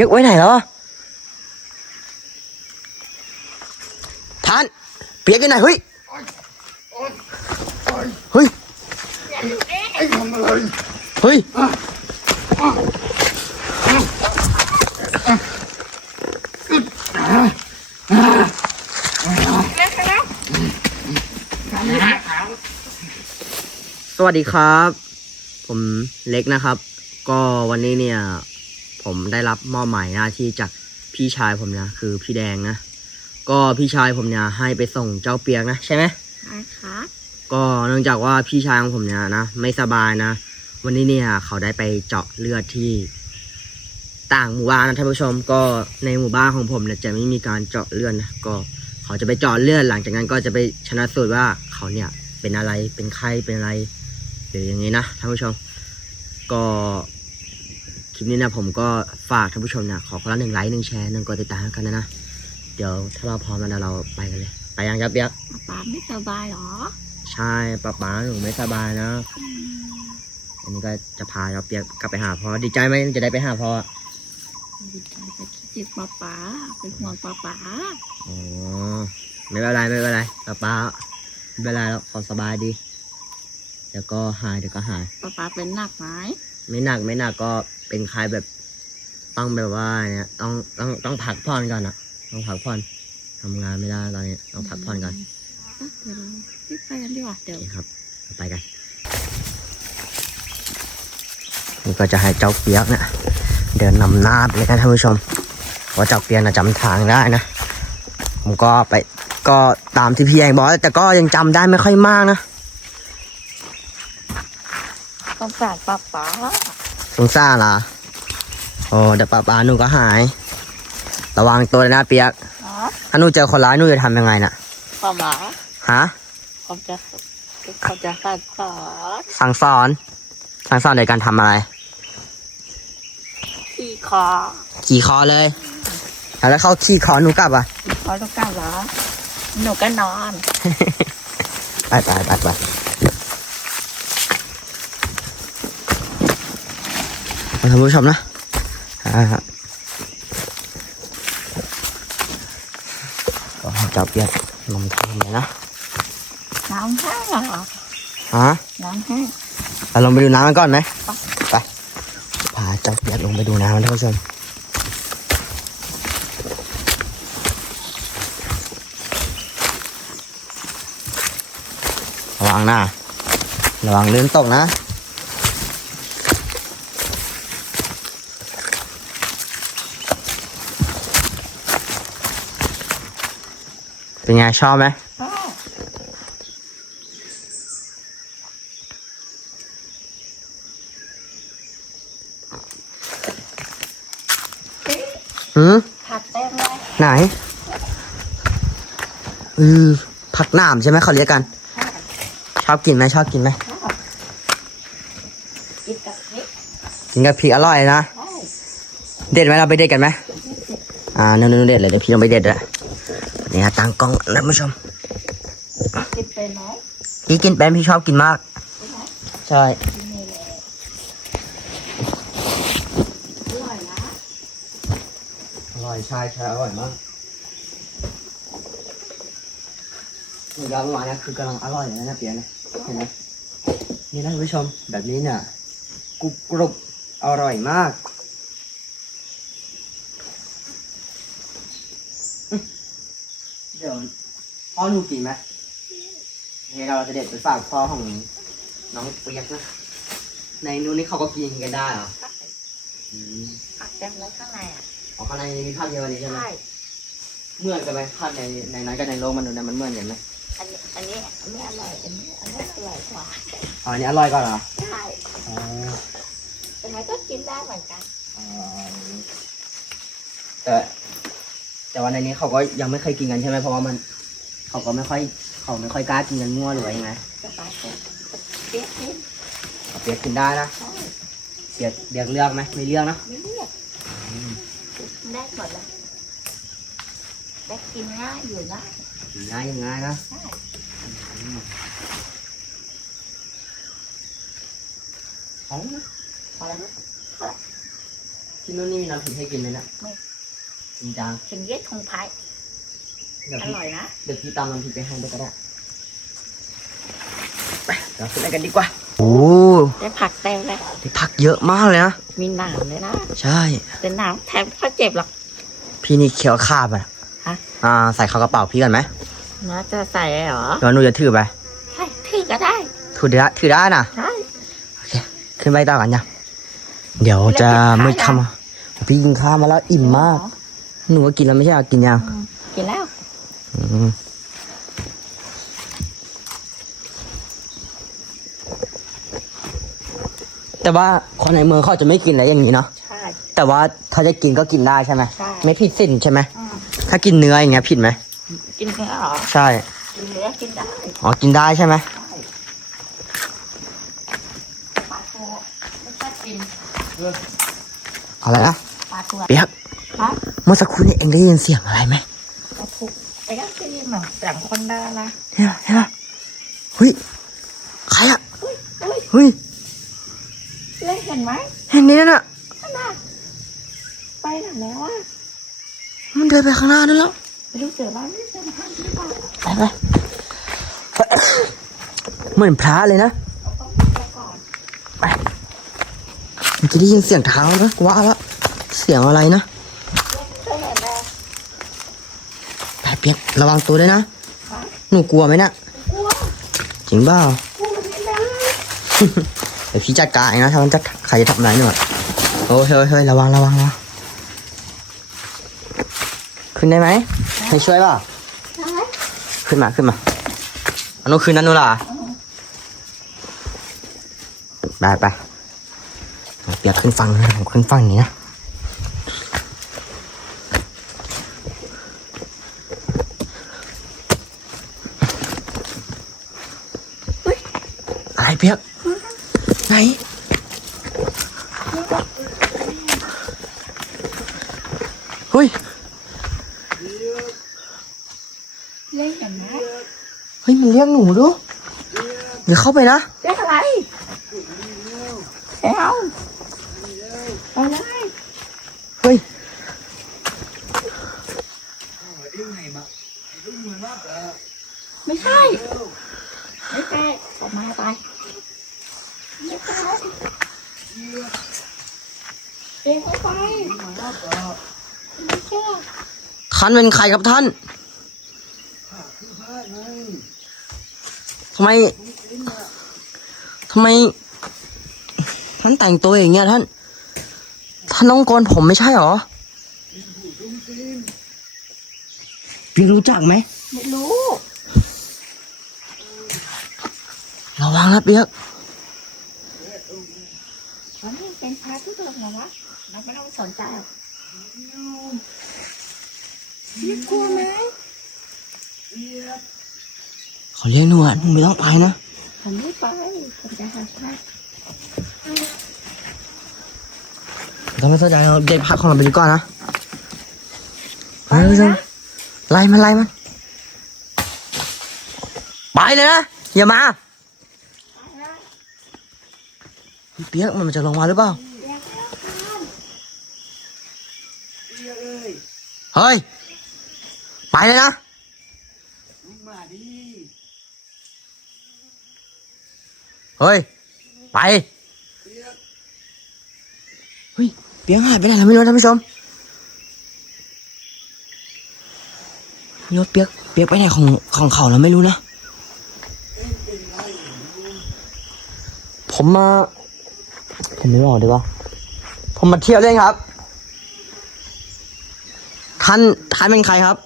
ปียกไว้ไหนแล้วอะท่านเปียกอยู่ไหนเฮ้ยเฮ้ยไอ้ทำอะไรเฮ้ยสวัสดีครับ ผมเล็กนะครับ ก็วันนี้เนี่ย ผมได้รับมอบหมายหน้าที่จากพี่ชายผมนะคือพี่แดงนะ ก็พี่ชายผมเนี่ยให้ไปส่งเจ้าเปียกนะใช่ไหมนะคะก็เนื่องจากว่าพี่ชายของผมเนี่ยนะไม่สบายนะ วันนี้เนี่ยเขาได้ไปเจาะเลือดที่ ต่างหมู่บ้านนะท่านผู้ชมก็ในหมู่บ้านของผมเนี่ยจะไม่มีการเจาะเลือดนะก็เขาจะไปเจาะเลือดหลังจากนั้นก็จะไปชนะสูตรว่าเขาเนี่ยเป็นอะไรเป็นไข้เป็นอะไรหรืออย่างนี้นะท่านผู้ชมก็ค ลิปนี้นะผมก็ฝากท่านผู้ชมเนี่ยขอคนละหนึ่งไลค์หนึ่งแชร์หนึ่งกดติดตามกันนะนะ เดี๋ยวถ้าเราพร้อมแล้วเดี๋ยวเราไปกันเลย ไปยังครับเปียกป๊าไม่สบายเหรอ ใช่ป๊าป๊าหนูไม่สบายนะ อันนี้ก็จะพาเราเปียกกลับไปหาพ่อดีใจไหมจะได้ไปหาพ่อดีใจไปคิดถึงป๊าป๊าเป็นห่วงป๊าป๊าอ๋อไม่เป็นไรไม่เป็นไรป๊าป๊าไม่เป็นไรแล้วขอสบายดีเดี๋ยวก็หายเดี๋ยวก็หายป๊าป๊าเป็นหนักไหม ไม่หนักไม่หนักก็เป็นคลายแบบต้องแบบว่าเนี่ยต้องต้องต้องพักผ่อนก่อนอะต้องพักผ่อนทำงานไม่ได้ตอนนี้ต้องพักผ่อนก่อนอะเดี๋ยวเรารีบไปกันดีกว่าเดี๋ยวโอเคครับเราไปกันนี่ก็จะให้เจ้าเปียกเนี่ยเดินนำหน้าไปเลยนะท่านผู้ชมเพราะเจ้าเปียกนะจำทางได้นะ ผมก็ไปก็ตามที่พี่แองบอกแต่ก็ยังจำได้ไม่ค่อยมากนะ ต้องการป๊าป๊าสงสารล่ะโอ้เดี๋ยวป้าป้าหนูก็หาย ระวังตัวเลยนะเปียกอ๋อถ้าหนูเจอคนร้ายหนูจะทำยังไงน่ะป๊าหมาฮะเขาจะเขาจะสั่นสอนสั่งสอนสั่งสอนในการทำอะไร ขี่คอขี่คอเลย แล้วเขาขี่คอหนูกลับอะเขาต้องการเหรอหนูก็นอน ไปไปไปไป มาท่านผู้ชมนะอ่าก็ให้เจ้าเปียกนมทางเลยนะน้ำแห้งเหรอฮะน้ำแห้งเราลงไปดูน้ำกันก่อนไหมไปไปพาเจ้าเปียกลงไปดูน้ำกันท่านผู้ชมระวังนะระวังลื่นตกนะ เป็นไงชอบไหมอ้าวหืมผักเต็มเลยไหนอือผักหนามใช่ไหมเขาเรียกกัน ชอบกินไหมชอบกินไหมกินกับพริกกินกับพริกอร่อยนะใช่เด็ดไหมเราไปเด็ดกันไหมอ่านู่นๆเด็ดเลยเดี๋ยวพี่ลงไปเด็ดเลย นี่ฮะตั้งกล้องแล้วผู้ชมกินเป็นไหมพี่กินเป็นพี่ชอบกินมาก ใช่กินนี่แหละอร่อยนะอร่อยใช่ใช่อร่อยมากนี่ครับเมื่อวานนี้คือกำลังอร่อยเลยนะเปียนะเห็นไหมนี่นะท่านผู้ชมแบบนี้เนี่ยกรุบกรุบอร่อยมากอื้อเดี๋ยว พ่อหนูกินไหมนี่เราจะเด็ดไปฝากพ่อของน้องเปียกนะ ในนู้นนี่เขาก็กินกันได้เหรออืมผักเต็มเลยข้างในอะอ๋อข้างในมีภาพเดียวกันนี้ใช่ไหมใช่เหมือนกันไหมภาพในในนั้นกับในโลกมนุษย์นะมันเหมือนกันไหมอันนี้อันนี้ไม่อร่อยอันนี้อันนี้อร่อยกว่าอ๋ออันนี้อร่อยกว่าเหรอใช่อ๋อแต่มันก็กินได้เหมือนกันอ๋อแต่แต่ว่าในนี้เขาก็ยังไม่เคยกินกันใช่ไหมเพราะว่ามัน เขาก็ไม่ค่อยเขาไม่ค่อยกล้ากินกันมั่วหรือว่ายังไงจะไปเป็นเปี๊ยกนิดเอาเปียกกินได้นะใช่เปียกเปียกเลือกไหมไม่เลือกนะไม่เรียกกินได้หมดเลยแต่กินง่ายอยู่นะกินง่ายยังง่ายนะใช่ท้องนะอะไรนะกิที่นู่นนี่มีน้ำพริกให้กินไหมเนี่ยไม่จริงจัง ถึงเย็ดทงพาย เดี๋ยวอพี่ร่อยนะเดี๋ยวพี่ตามน้ำพริกไปให้ด้วยก็ได้ไปเราขึ้นไปกันดีกว่า โอ้ได้ผักเต็มเลยได้ผักเยอะมากเลยนะ มีหนามเลยนะใช่แต่หนามแทบไม่ค่อยเจ็บหรอก พี่นี่เคี้ยวคาบอะฮะ อ่า ใส่เข้ากระเป๋าพี่กันไหมน่าจะใส่เหรอแล้วหนูจะถือไป ใช่ถือก็ได้ถือได้ถือได้นะ ใช่โอเคขึ้นไปต่อกันยังเดี๋ยวจะมืดค่ำอะพี่กินข้าวมาแล้วอิ่มมาก หนูก็กินแล้วไม่ใช่เหรอกินยังอืมกินแล้วอืม แต่ว่าคนในเมืองเขาจะไม่กินอะไรอย่างนี้เนาะ ใช่ แต่ว่าถ้าจะกินก็กินได้ใช่ไหมใช่ ไม่ผิดสินใช่ไหมอืมถ้ากินเนื้ออย่างเงี้ยผิดไหม กินเนื้อเหรอ ใช่ กินเนื้อกินได้อ๋อ กินได้ใช่ไหม ใช่ปลาทูไม่ชอบกินอะไรนะปลาทูเปียกครับเมื่อสักครู่นี้เองได้ยินเสียงอะไรไหมปลาทูไอ้นั่นจะยินหมือนเสียงคนเดินะเนี่ยเห็นปะเฮ้ยใครอะเฮ้ยเฮ้ยเฮ้ยเล่นเห็นไหมเห็นนี่นั่นอะนั่นน่ะไปไหนแล้วอะมันเดินไปข้างหน้านั่นแล้วไปดูเสือบ้านนี่เสือบ้านหรือเปล่าไปไปเหมือนพระเลยนะไปก่อนไปมันจะได้ยินเสียงเท้านะว่าแล้วเสียงอะไรนะ เคยเห็นแล้ว ไป เปียกระวังตัวด้วยนะ หนูกลัวไหมเนะกลัวจริงเปล่ากลัวไม่ได้เดี๋ยวพี่จัดการเองนะถ้ามันจะใครจะทำอะไรหนูอะโอ้ยเฮ้ยเฮ้ยระวังระวังนะขึ้นได้ไหมให้ช่วยเปล่าใช่ขึ้นมาขึ้นมาเอาหนูขึ้นนั่นนู่นล่ะไปไปเอาเปียกขึ้นฟังนะผมขึ้นฟังนี้นะอะไร เปียกไหนเฮ้ยเล่นเห็นไหมเฮ้ยมันเรียกหนูดูเดี๋ยวเข้าไปนะเรียกอะไรเอาไปเลยเฮ้ยไม่ใช่ ไม่ใช่ออกมาไปไม่ใช่เองเข้าไปไม่ใช่ท่านเป็นใครครับท่านทำไมทำไม ท่านแต่งตัวอย่างเงี้ยท่าน ท่านต้องโกนผมไม่ใช่หรอพี่รู้จักไหมไม่รู้ ระวังนะเปียกมันนี่เป็นพาทุกเรื่องเหรอวะเราไม่ต้องสนใจหรอกพี่กลัวไหมเขาเรียกหนูอะหนูไม่ต้องไปนะผมไม่ไปผมจะหาพาต้องไม่สนใจเราเด็กพักของเราไปดีกว่อนนะไปเลยจ้ะไล่มันไล่มันไปเลยนะอย่ามา พี่เปียกมันจะลงมาหรือเปล่าเฮ้ย ไปเลยนะเฮ้ย ไป เฮ้ย เปียกหายไปไหนแล้วไม่รู้ท่านผู้ชมไม่รู้เปียก เปียกไปไหนของของเขาแล้วไม่รู้นะ ผมมา ผมไม่บอกดีกว่า ผมมาเที่ยวเล่นครับ ท่านท่านเป็นใครครับ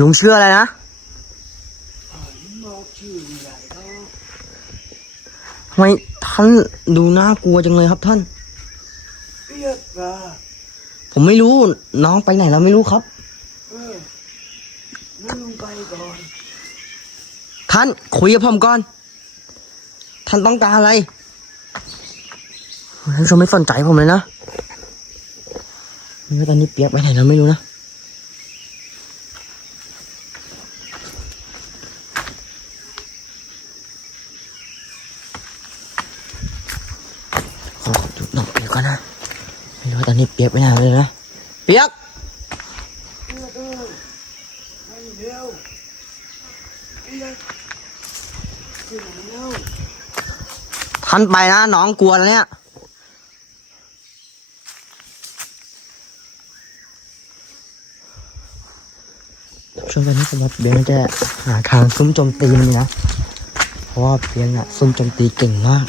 ลุงเชื่ออะไรนะทำไมท่านดูน่ากลัวจังเลยครับท่าน ผมไม่รู้น้องไปไหนเราไม่รู้ครับท่านคุยกับผมก่อน ท่านต้องการอะไรท่านผู้ชมไม่สนใจผมเลยนะไม่ว่าตอนนี้เปียกไปไหนเราไม่รู้นะขอจุดน้องเปียกก่อนนะไม่รู้ว่าตอนนี้เปียกไปไหนเลยนะเปียกเพื่อเด้อให้เดียวเปียก ที่ไหนแล้วท่านไปนะน้องกลัวแล้วเนี่ยช่วงตอนนี้สำหรับเบียงจะหาทางซุ่มโจมตีมันนะ เพราะว่าเบียอะซุ่มโจมตีเก่งมาก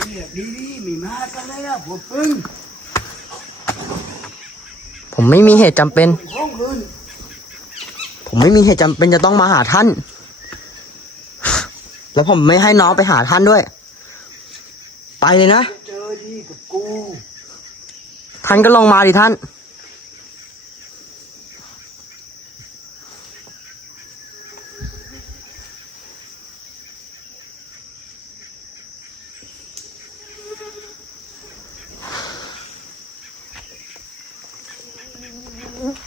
ผมไม่มีเหตุจำเป็นห้องอื่นผมไม่มีเหตุจำเป็นจะต้องมาหาท่าน แล้วผมไม่ให้น้องไปหาท่านด้วย ไปเลยนะจะเจอดีกับกู ท่านก็ลงมาดิท่าน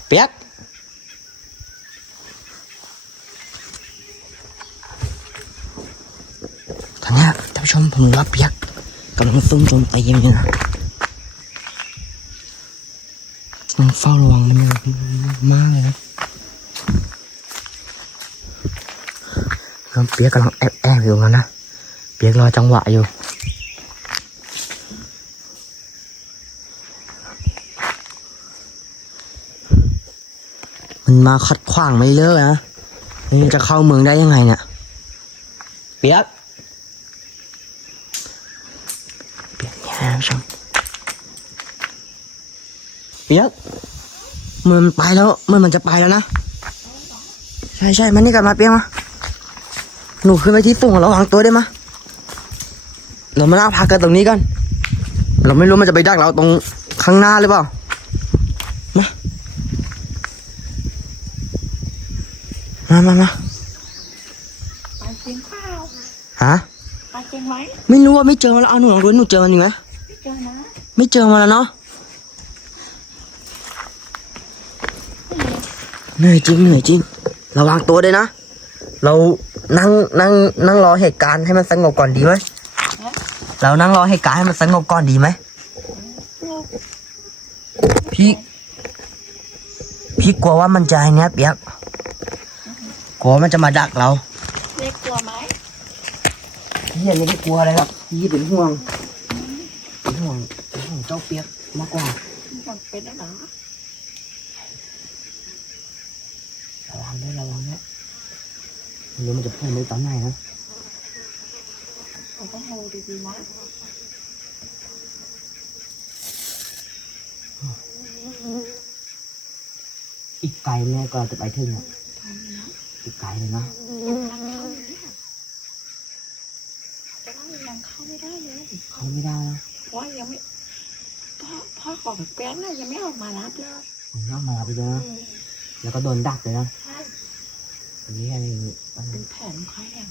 เปียกตอนเนี้ยท่านผู้ชมผมรู้ว่าเปียก กำลังซุ่มโจมตีมันอยู่นะต้องเฝ้าระวังมันมากเลยนะน้องเปียกกำลังแอบแอบอยู่ตรงนั้นนะ เปียกรอจังหวะอยู่มันมาขัดขวางไม่เลิกนะนี่จะเข้าเมืองได้ยังไงเนี่ย เปียก เปียกเนี่ยนะผู้ชมเปียกเหมือนมันไปแล้วเหมือนมันจะไปแล้วนะ ใช่ใช่มันนี่กันมาเปียกมาหนูขึ้นไปที่สูงระวังตัวได้วยมะเรามานั่งพักกันตรงนี้กัน เราไม่รู้มันจะไปดักเราตรงข้างหน้าหรือเปล่ามามามามาไปเชียงข้าวฮะไปเชียงไหมไม่รู้ว่าไม่เจอมันแล้วเอาหนูลองดูหนูเจอมันอยู่ไหมไม่เจอนะไม่เจอมันแล้วเนาะเหนื่อยจริงเหนื่อยจริงระวังตัวด้วยนะ เรานั่งนั่งนั่งรอเหตุการณ์ให้มันสงบก่อนดีไหมเรานั่งรอเหตุการณ์ให้มันสงบก่อนดีไหมพี่ พี่กลัวว่ามันจะไอ้เนี้ยเปียกกลัวว่ามันจะมาดักเราเล็กกลัวไหมพี่อันนี้ไม่กลัวอะไรครับพี่เป็นห่วง เป็นห่วงเป็นห่วงเจ้าเปียก มากกว่ามันเป็นได้เหรอระวังด้วยระวังด้วยไม่รู้มันจะพุ่งไปตอนไหนนะเราต้องดูดีๆนะอีกไกลแน่ก็จะไปถึงอะทำนะอีกไกลเลยนะยังเข้าเนี่ยแต่ว่ายังเข้าไม่ได้เลย เขาไม่ได้นะเพราะยังไม่ พ่อพ่อของแป้งน่ะยังไม่ออกมารับเลยผมน่ามาไปเลยนะแล้วก็โดนดักเลยนะใช่อันนี้อะไรอย่างงี้มันเป็นแผนของใครเนี่ย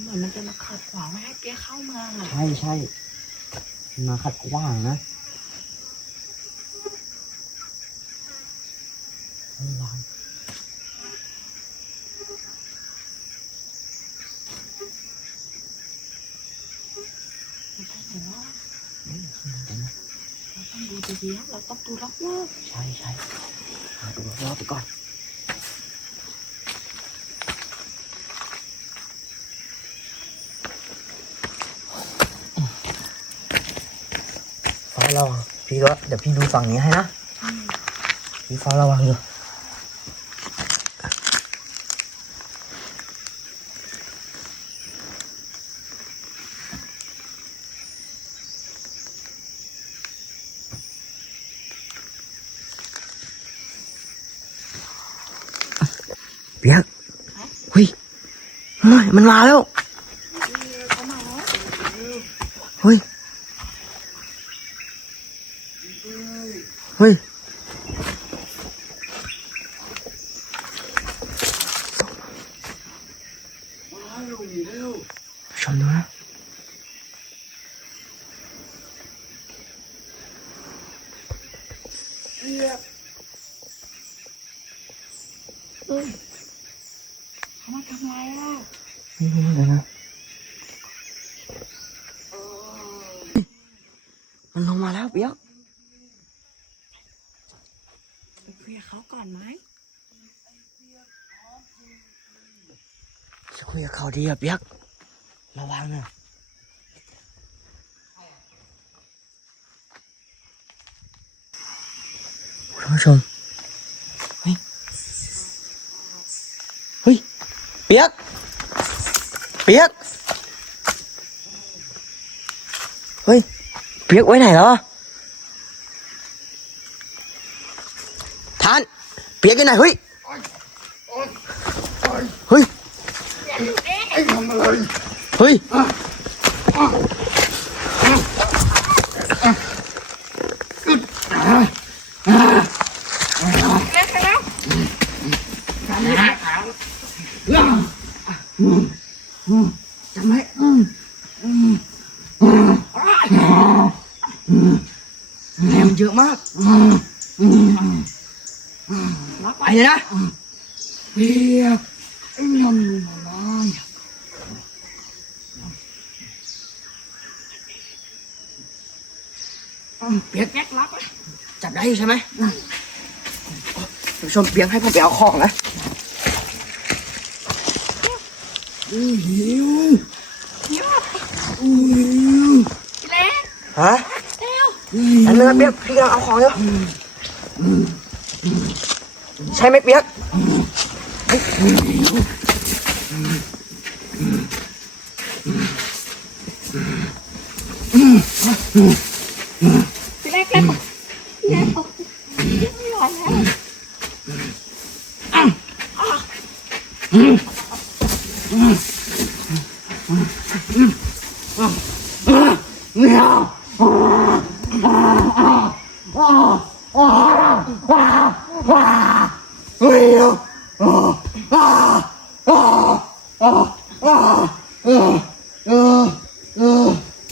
เหมือนมันจะมาขัดขวางไม่ให้เปียเข้าเมืองอะใช่ใช่มันมาขัดขวางนะระวัง มันไปไหนวะ เฮ้ยเดี๋ยวนะ เราต้อง ดูดีๆนะเราต้องดูรอบใช่ใช่หาตัวรอบๆไปก่อนเฝ้าระวังพี่ก็เดี๋ยวพี่ดูฝั่งนี้ให้นะๆอืมพี่เฝ้าระวังอยู่เปียกเฮ้ย ไม่มันมาแล้วเขามาแล้ว เฮ้ย เฮ้ย มาลงอีกแล้ว ชมดูนะ เปียก เฮ้ยเขามาทำอะไรอะ ไม่รู้เหมือนกันนะมัน มันลงมาแล้วเปียก ไปคุยกับเขาก่อนไหม จะ คุยกับเขาดีอะเปียกระวังนะท่านผู้ชมเฮ้ยเฮ้ยเปียกเปียกเฮ้ยเปียกไว้ไหนแล้วอะท่านเปียกอยู่ไหนเฮ้ย เฮ้ย ไอ้ทำอะไร เฮ้ยจำไว้อืมอืมแหมเยอะมากไป เลยนะเปียกไอ้ยำลงมาล้างเปียกแม็กรับไหมจับได้อยู่ใช่ไหมท่านผู้ชมเปียกให้ผมไปเอาของนะอู้หิวเดี๋ยวอู้หิวพี่เล็กฮะเร็วอันนึงนะเปียกพี่กำลังเอาของอยู่ใช่ไหมเปียกพี่เล็กเร็วพี่เล็กโอ้ยไม่ไหวแล้ว ไม่เอาเฮ้ย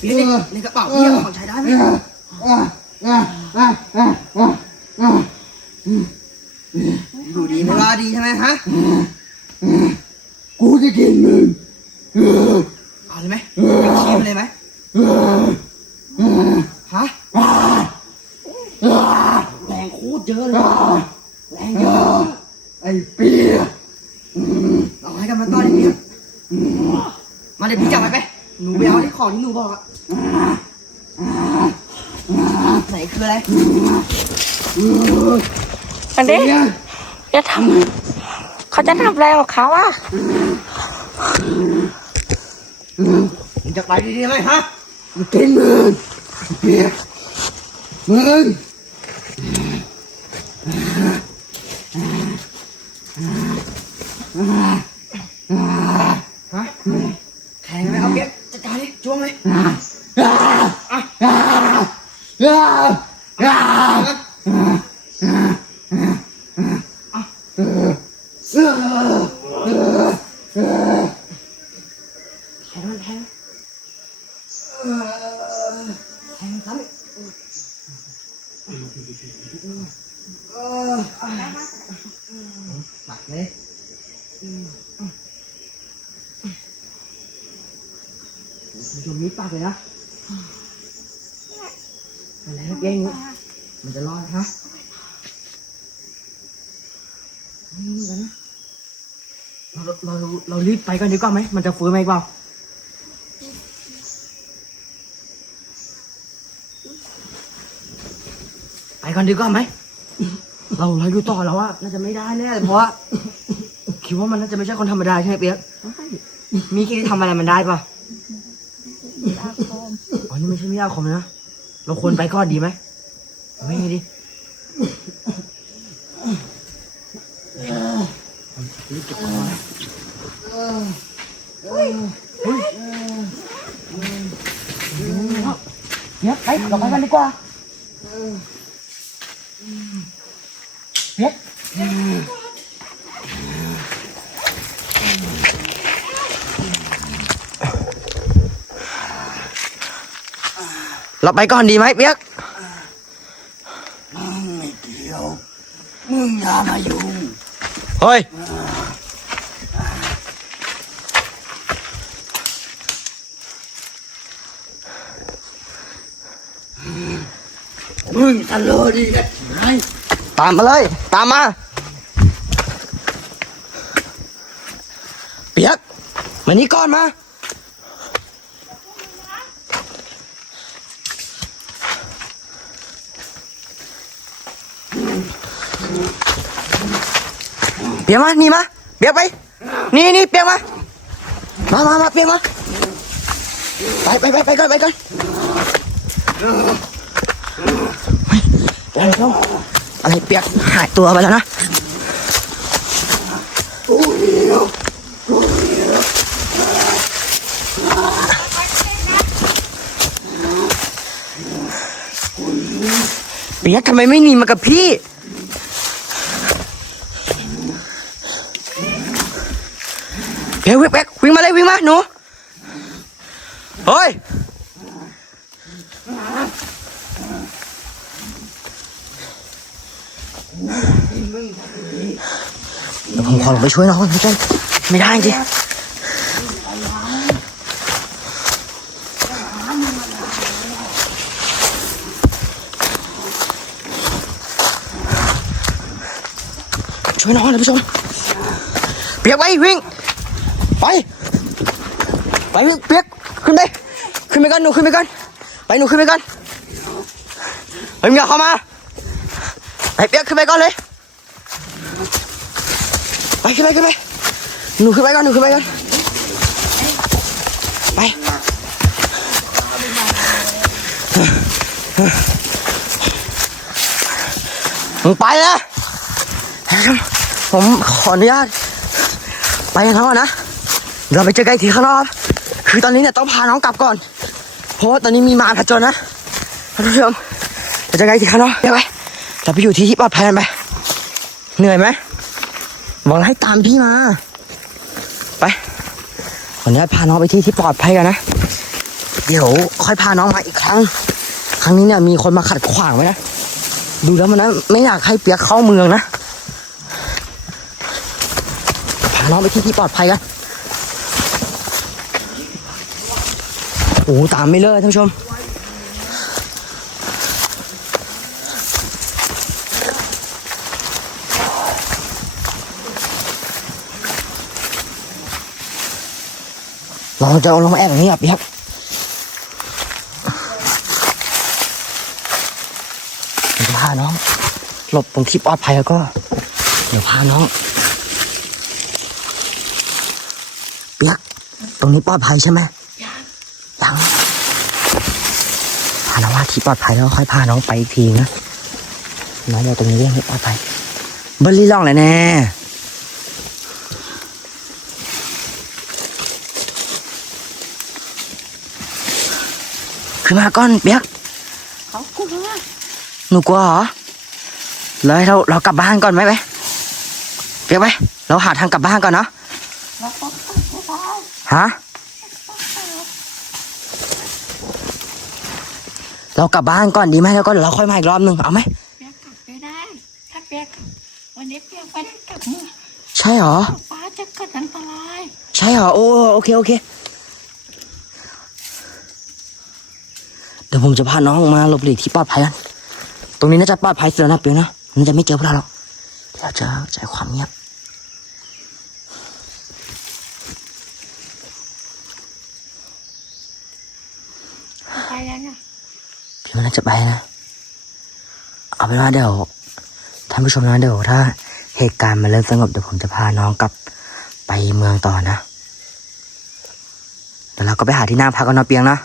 เปียกในในกระเป๋าพี่เอาของใช้ได้ไหมดูดีไม่ว่าดีใช่ไหมฮะ กูจะกินมึง เอาเลยไหมเค็มเลยไหมฮะแรงโคตรเยอะเลยแรงเยอะ ไอ้เปียก เอาให้กันมาต้อนไอ้เปียกมาเดี๋ยวพี่จับไปไปหนูไปเอาที่ ของที่หนูบอกอะไหนคืออะไรอันนี้จะทำเขาจะทำอะไรกับเขาอะมึงจะไปดีๆไหมฮะกูกินมึงเปียกมึงฮะแข่งไหมเอาเปียกจั ดการดิจ้วงเลย แข่งมันแข่งแข่งครับปักเลยมันจะมีปากเลยนะอะไรนะเก่งมันจะรอดฮะเราเรา ไปกันดีกว่าไหมมันจะฟื้นไหมเปล่าไปกันดีกว่าไหมเราเราอยู่ต่อแล้วว่าน่าจะไม่ได้แน่เลยเพราะว่าคิดว่ามันน่าจะไม่ใช่คนธรรมดาใช่ไหมเปียกมีคิดที่ทำอะไรมันได้ปะอาคมอ๋อนี่ไม่ใช่มิอาคมนะเราควรไปก่อนดีไหมไม่ดิรีเก็บของ เฮ้ยเนี่ยไปเราไปกันดีกว่าเนี่ยเราไปก่อนดีไหมเปียกมึงไม่เกี่ยว มึงอย่ามายุ่งเฮ้ย มึงตะเลดีนะไอ้ตามมาเลย ตามมา เปียก มานี่ก่อนมาเปียกมานี่มาเปียกไป นี่นี่เปียกมา มามามาเปียกมา ไปไปไปไปก่อนไปก่อน ยเดี๋ยวเดี๋ยวอะไรเปียกหายตัวไปแล้วนะเปียกทำไมไม่หนีมากับพี่เปียกเปียกเปียกวิ่งมาเลยวิ่งมาหนูเฮ้ย เดี๋ยวผมขอลงไปช่วยน้องก่อนพี่เจ้นไม่ได้จริงช่วยน้องนะผู้ชมเปียกไปวิ่งไปไปวิ่งเปียกขึ้นไปขึ้นไปกันหนูขึ้นไปกันไปหนูขึ้นไปกันไปมึงอย่าเข้ามาไปเปียกขึ้นไปก่อนเลย ขึ้นไปขึ้นไปหนูขึ้นไปก่อนหนูขึ้นไปก่อนไปมึงไปนะผมขออนุญาตไปกันทั้งวันนะเราไปเจอกันอีกทีข้างนอกคือตอนนี้เนี่ยต้องพาน้องกลับก่อน เพราะว่าตอนนี้มีมารผจญนะท่านผู้ชมเดี๋ยวเจอกันอีกทีข้างนอกเดี๋ยวไปเราไปอยู่ที่ที่ปลอดภัยกันไปเหนื่อยไหม บอกให้ตามพี่มา ไปขออนุญาตพาน้องไปที่ที่ปลอดภัยกันนะ เดี๋ยวค่อยพาน้องมาอีกครั้ง ครั้งนี้เนี่ยมีคนมาขัดขวางไว้นะ ดูแล้วมันนะไม่อยากให้เปียกเข้าเมืองนะ พาน้องไปที่ที่ปลอดภัยกันโอ้ตามไม่เลยท่านผู้ชม จะเอาลงมาแอบอย่างนี้อะเปียกเดี๋ยวจะพาน้อง หลบตรงที่ปลอดภัยแล้วก็ เดี๋ยวพาน้องเปียกตรงนี้ปลอดภัยใช่ไหมยังพาน้องมาที่ปลอดภัยแล้วค่อยพาน้องไปอีกทีนะน้องบอกตรงนี้เรื่องให้ปลอดภัยเบอร์รี่ล่องเลยแน่ ขึ้นมาก่อนเปียกเขากลัวหนูกลัวเหรอเลยเราเรากลับบ้านก่อนไหมไปเปียกไปเราหาทางกลับบ้านก่อนเนาะเราต้องกลับไม่ได้ฮะเรากลับบ้านก่อนดีไหมแล้วก็เดี๋ยวเราค่อยมาอีกรอบหนึ่งเอาไหมเปียกกลับไม่ได้ถ้าเปียกกลับวันนี้เปียกไม่ได้กลับเมื่อใช่เหรอฟ้าจะเกิดอันตราย ใช่เหรอโอ้โอเคโอเค เดี๋ ยวผมจะพาน้องมาหลบหลีกที่ปลอดภัยกันตรงนี้น่าจะปลอดภัยสุดแล้วนะเปียวนะมันจะไม่เจอพวกเราหรอกเดี๋ยวจะใจความเงียบไปแล้วนะพี่มันน่าจะไปนะ เอาเป็นว่าเดี๋ยวท่านผู้ชมนะเดี๋ยวถ้าเหตุการณ์มันเริ่มสงบเดี๋ยวผมจะพาน้องกลับไปเมืองต่อนะ เดี๋ยวเราก็ไปหาที่นั่งพักกันเนาะเปียงนะ